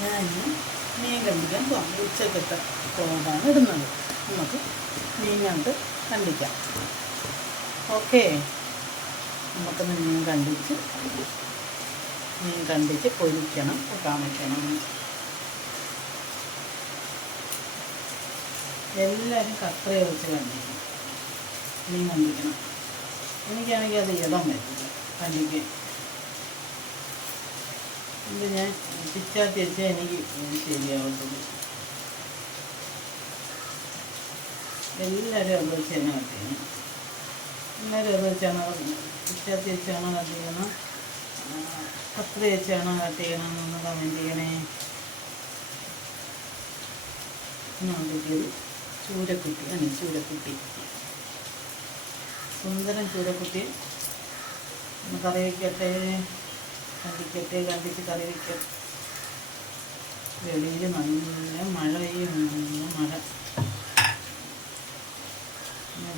ഞാൻ മീൻ കണ്ടിക്കാൻ പോകാം. ഉച്ചക്കത്തെ ചോറാണ് ഇടുന്നത്. നമുക്ക് മീൻ കണ്ട് കണ്ടിക്കാം. ഓക്കെ, നമുക്കൊന്ന് മീൻ കണ്ടിച്ച് പൊരിക്കണം, കൂട്ടാൻ വയ്ക്കണം. എല്ലാവരും കത്രയെ വെച്ച് കണ്ടിക്കണം, മീൻ കണ്ടിക്കണം. എനിക്കാണെങ്കിൽ അത് ഇടം പറ്റില്ല കണ്ടിക്കാൻ. ഇത് ഞാൻ പിച്ചാത്തി വെച്ചാൽ എനിക്ക് ശരിയാവത്തുള്ളൂ. എല്ലാവരും അത് വെച്ച് തന്നെ കട്ട് ചെയ്യണം. എല്ലാവരും അത് വെച്ചാണ് പിച്ചാത്തി വെച്ചാണോ കട്ട് ചെയ്യണം, കത്ര വെച്ചാണോ കട്ട് ചെയ്യണം എന്നൊന്ന് കമൻറ്റ് ചെയ്യണേ. ഞാൻ കിട്ടിയത് ചൂരക്കുട്ടി, സുന്ദരൻ ചൂരക്കുട്ടി. ഒന്ന് കറി വയ്ക്കട്ടെ, കണ്ടിച്ച് കറി വയ്ക്കാം. വെളിയിൽ നല്ല മഴ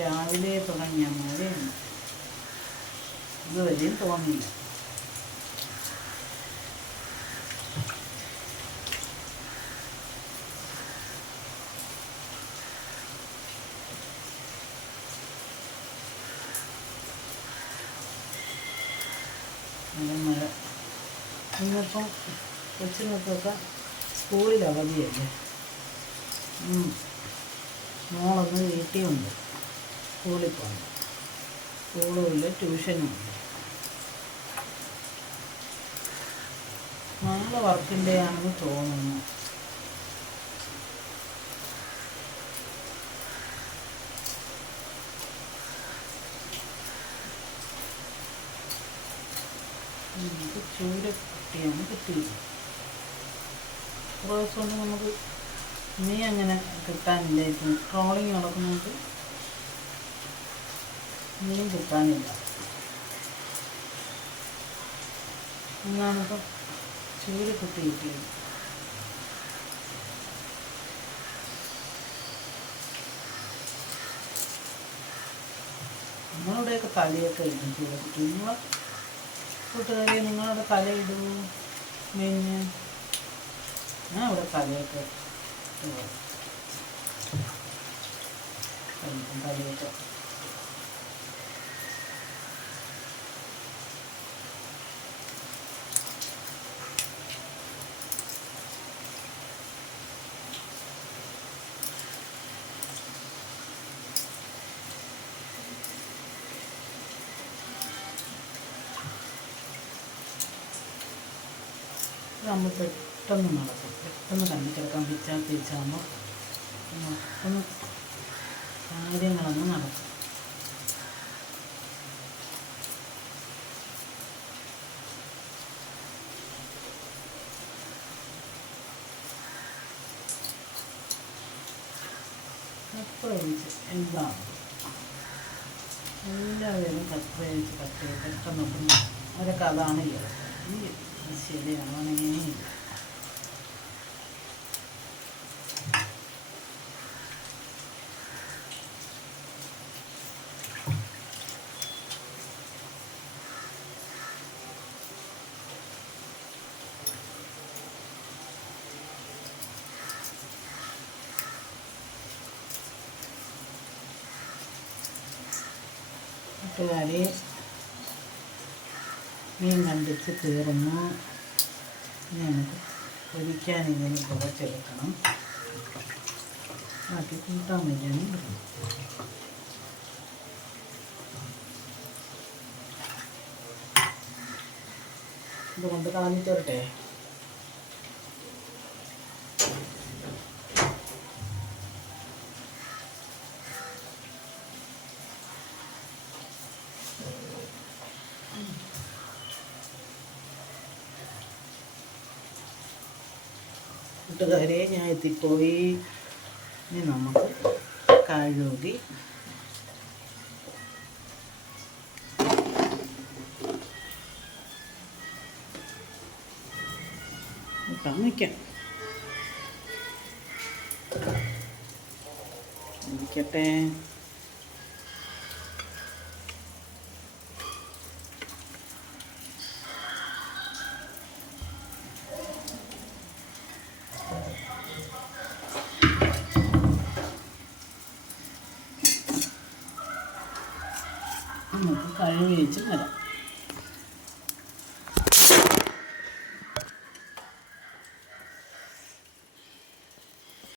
രാവിലെ തുടങ്ങിയ മഴയാണ്, ഇതുവരെയും തോന്നില്ല. മഴ ഇന്നിപ്പം കൊച്ചുങ്ങൾക്കൊക്കെ സ്കൂളിൽ അവധിയല്ലേ. മോളൊന്ന് വീട്ടിലുണ്ട്, സ്കൂളിൽ പോകണം. സ്കൂളുമില്ല, ട്യൂഷനും ഉണ്ട്. നല്ല വർക്കിൻ്റെ ആണെന്ന് തോന്നുന്നു. നമുക്ക് ചൂരക്കുട്ടിയാണ് കിട്ടിയത്. കുറേ ദിവസം കൊണ്ട് നമുക്ക് മീൻ അങ്ങനെ കിട്ടാനില്ലായിരുന്നു. ട്രോളിങ് നടക്കുന്നത് മീൻ കിട്ടാനില്ല. എന്നാണിപ്പം ചൂരക്കുട്ടി കിട്ടിയത്. നമ്മളിവിടെയൊക്കെ തലയൊക്കെ ഇടും ചൂരക്കുട്ടി. കൂട്ടുകാരെ, നിങ്ങളവിടെ തലയിടൂ മീനിന്? ഞാൻ ഇവിടെ തലയൊക്കെ തലയൊക്കെ നമ്മൾ പെട്ടെന്ന് നടക്കും, പെട്ടെന്ന് കണ്ടിച്ചെടുക്കാൻ പിച്ചാകുമ്പോൾ പെട്ടെന്ന് കാര്യങ്ങളൊന്നും നടക്കും. കത്രയിച്ച് എന്താണ് എല്ലാവരും കത്രയിച്ച് പെട്ടെന്ന് അവരൊക്കെ അതാണ് ശരിയാണേ. കൂട്ടുകാരെ, മീൻ കണ്ടിച്ച് തീർന്നു. നമുക്ക് പൊരിക്കാൻ ഇതിന് കുറച്ചെടുക്കണം, ബാക്കി കൂട്ടാൻ വേണ്ടിയാണ് എടുക്കണം. ഇതുകൊണ്ട് കളഞ്ഞിട്ടേ. കൂട്ടുകാരെ, ഞാൻ എത്തിപ്പോയി. ഇനി നമുക്ക് കഴുകി വയ്ക്കാം. ഇരിക്കട്ടെ. നമുക്ക് കഴുകി വെച്ച് വരാം.